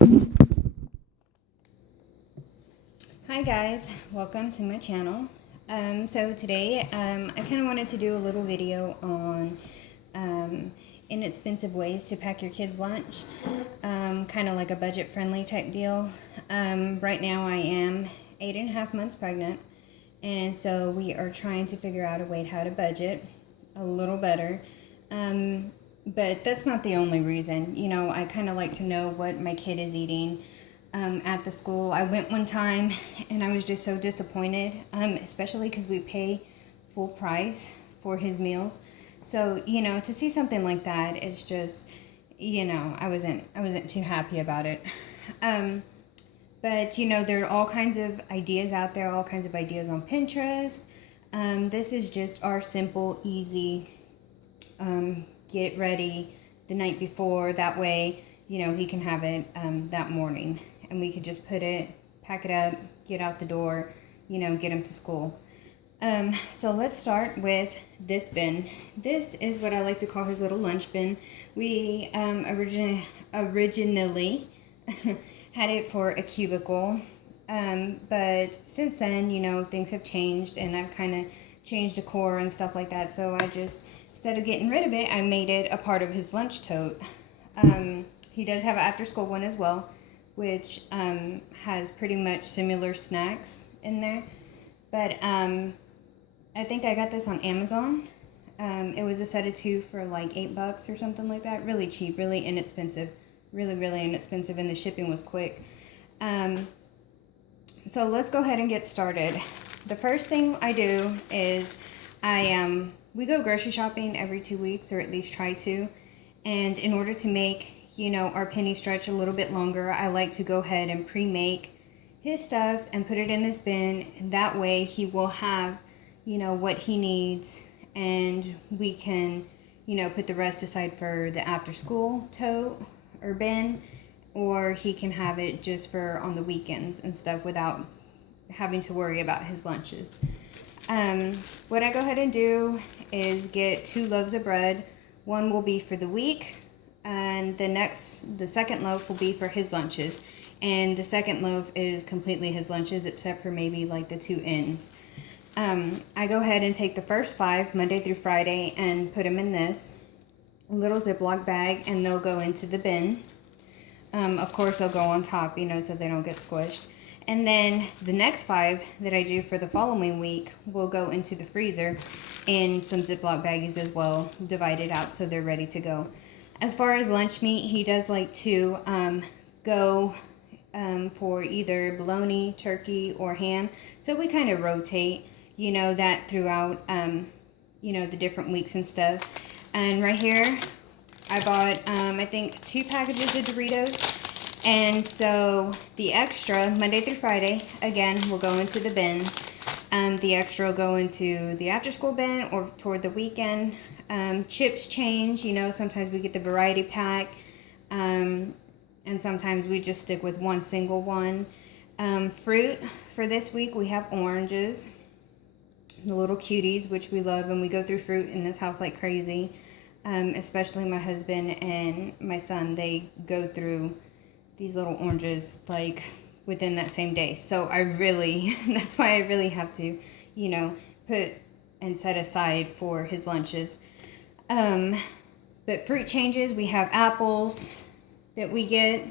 Hi guys, welcome to my channel. So today I kind of wanted to do a little video on inexpensive ways to pack your kids' lunch, kind of like a budget-friendly type deal. Right now I am 8.5 months pregnant, and so we are trying to figure out a way how to budget a little better. But that's not the only reason. You know, I kind of like to know what my kid is eating at the school. I went one time and I was just so disappointed, especially because we pay full price for his meals. So, you know, to see something like that, it's just, I wasn't too happy about it. But, you know, there are all kinds of ideas out there, all kinds of ideas on Pinterest. This is just our simple, easy, get ready the night before. That way, you know, he can have it that morning. And we could just pack it up, get out the door, you know, get him to school. So let's start with this bin. This is what I like to call his little lunch bin. We originally had it for a cubicle, but since then, you know, things have changed, and I've kind of changed decor and stuff like that. So I just, instead of getting rid of it, I made it a part of his lunch tote. He does have an after-school one as well, which has pretty much similar snacks in there. But I think I got this on Amazon. It was a set of 2 for like $8 or something like that. Really cheap, really inexpensive. Really inexpensive, and the shipping was quick. So let's go ahead and get started. The first thing I do is we go grocery shopping every 2 weeks, or at least try to. And in order to make, you know, our penny stretch a little bit longer, I like to go ahead and pre-make his stuff and put it in this bin. And that way he will have, you know, what he needs, and we can, you know, put the rest aside for the after school tote or bin, or he can have it just for on the weekends and stuff without having to worry about his lunches. What I go ahead and do is get 2 loaves of bread. One will be for the week, and the second loaf will be for his lunches. And the second loaf is completely his lunches, except for maybe like the 2 ends. I go ahead and take the first 5, Monday through Friday, and put them in this little Ziploc bag, and they'll go into the bin. Of course, they'll go on top, you know, so they don't get squished. And then the next 5 that I do for the following week will go into the freezer in some Ziploc baggies as well, divided out so they're ready to go. As far as lunch meat, he does like to go for either bologna, turkey, or ham. So we kind of rotate, you know, that throughout, you know, the different weeks and stuff. And right here, I bought, I think, 2 packages of Doritos. And so the extra, Monday through Friday, again, will go into the bin. The extra will go into the after-school bin or toward the weekend. Chips change, you know, sometimes we get the variety pack. And sometimes we just stick with one single one. Fruit, for this week, we have oranges. The little cuties, which we love, and we go through fruit in this house like crazy. Especially my husband and my son, they go through these little oranges like within that same day. So that's why I really have to, you know, put and set aside for his lunches. But fruit changes, we have apples that we get,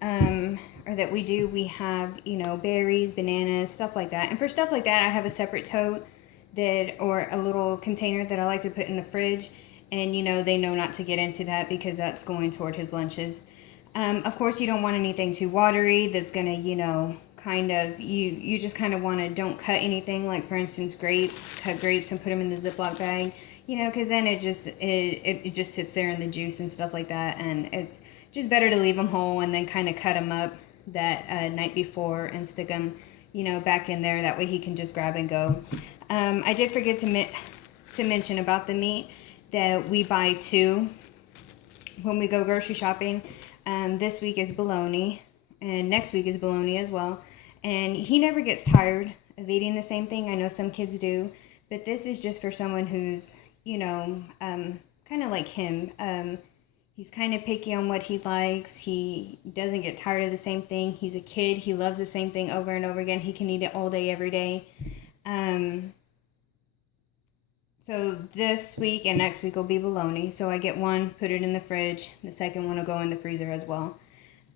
or that we do. We have, you know, berries, bananas, stuff like that. And for stuff like that, I have a separate tote or a little container that I like to put in the fridge. And, you know, they know not to get into that because that's going toward his lunches. Of course, you don't want anything too watery that's going to, you know, kind of, you just kind of want to, don't cut anything. Like, for instance, grapes. Cut grapes and put them in the Ziploc bag, you know, because then it just sits there in the juice and stuff like that. And it's just better to leave them whole and then kind of cut them up that night before and stick them, you know, back in there. That way he can just grab and go. I did forget to mention about the meat that we buy 2 when we go grocery shopping. This week is bologna, and next week is bologna as well. And he never gets tired of eating the same thing. I know some kids do, but this is just for someone who's, you know, kind of like him. He's kind of picky on what he likes. He doesn't get tired of the same thing. He's a kid. He loves the same thing over and over again. He can eat it all day, every day. So this week and next week will be bologna. So I get one, put it in the fridge. The second one will go in the freezer as well.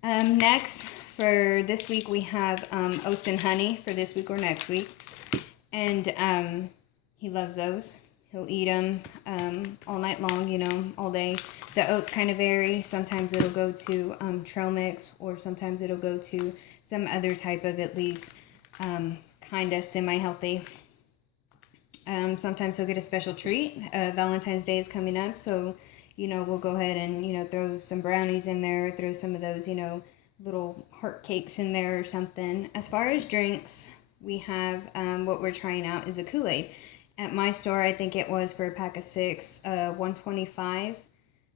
Next, for this week, we have oats and honey for this week or next week. And he loves those. He'll eat them all night long, you know, all day. The oats kind of vary. Sometimes it'll go to trail mix, or sometimes it'll go to some other type of, at least kind of semi-healthy. Sometimes he'll get a special treat. Valentine's Day is coming up, so, you know, we'll go ahead and, you know, throw some brownies in there, throw some of those, you know, little heart cakes in there or something. As far as drinks, we have what we're trying out is a Kool-Aid. At my store, I think it was for a pack of 6, $1.25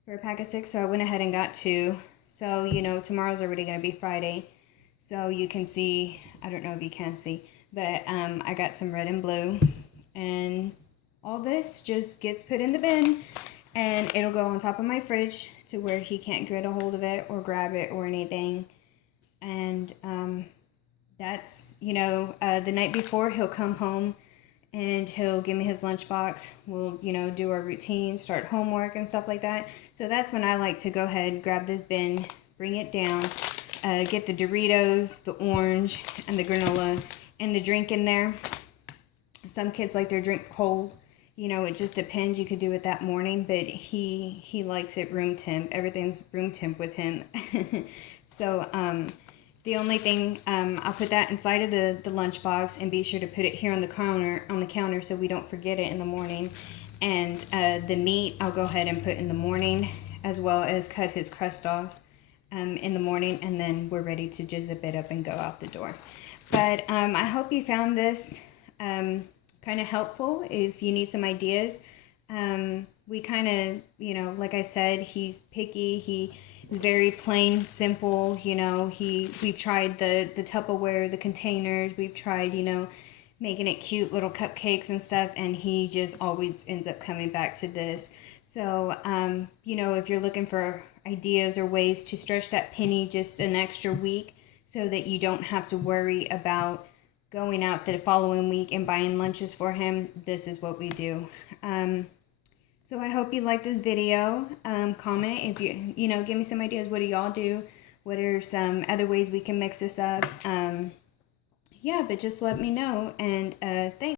for a pack of 6. So I went ahead and got 2. So, you know, tomorrow's already going to be Friday. So you can see, I don't know if you can see, but I got some red and blue. And all this just gets put in the bin, and it'll go on top of my fridge to where he can't get a hold of it or grab it or anything. And that's, you know, the night before he'll come home and he'll give me his lunchbox. We'll, you know, do our routine, start homework and stuff like that. So that's when I like to go ahead, grab this bin, bring it down, get the Doritos, the orange, and the granola, and the drink in there. Some kids like their drinks cold. You know, it just depends. You could do it that morning, but he likes it room temp. Everything's room temp with him. So, the only thing, I'll put that inside of the lunchbox and be sure to put it here on the counter so we don't forget it in the morning. And the meat I'll go ahead and put in the morning, as well as cut his crust off in the morning, and then we're ready to just zip it up and go out the door. But I hope you found this kind of helpful. If you need some ideas, we kind of, you know, like I said, he's picky. He very plain, simple, you know. We've tried the Tupperware, the containers. We've tried, you know, making it cute little cupcakes and stuff, and he just always ends up coming back to this. So, you know, if you're looking for ideas or ways to stretch that penny just an extra week so that you don't have to worry about going out the following week and buying lunches for him, this is what we do. So I hope you like this video. Comment if you know, give me some ideas. What do y'all do? What are some other ways we can mix this up? Yeah, but just let me know. And thanks.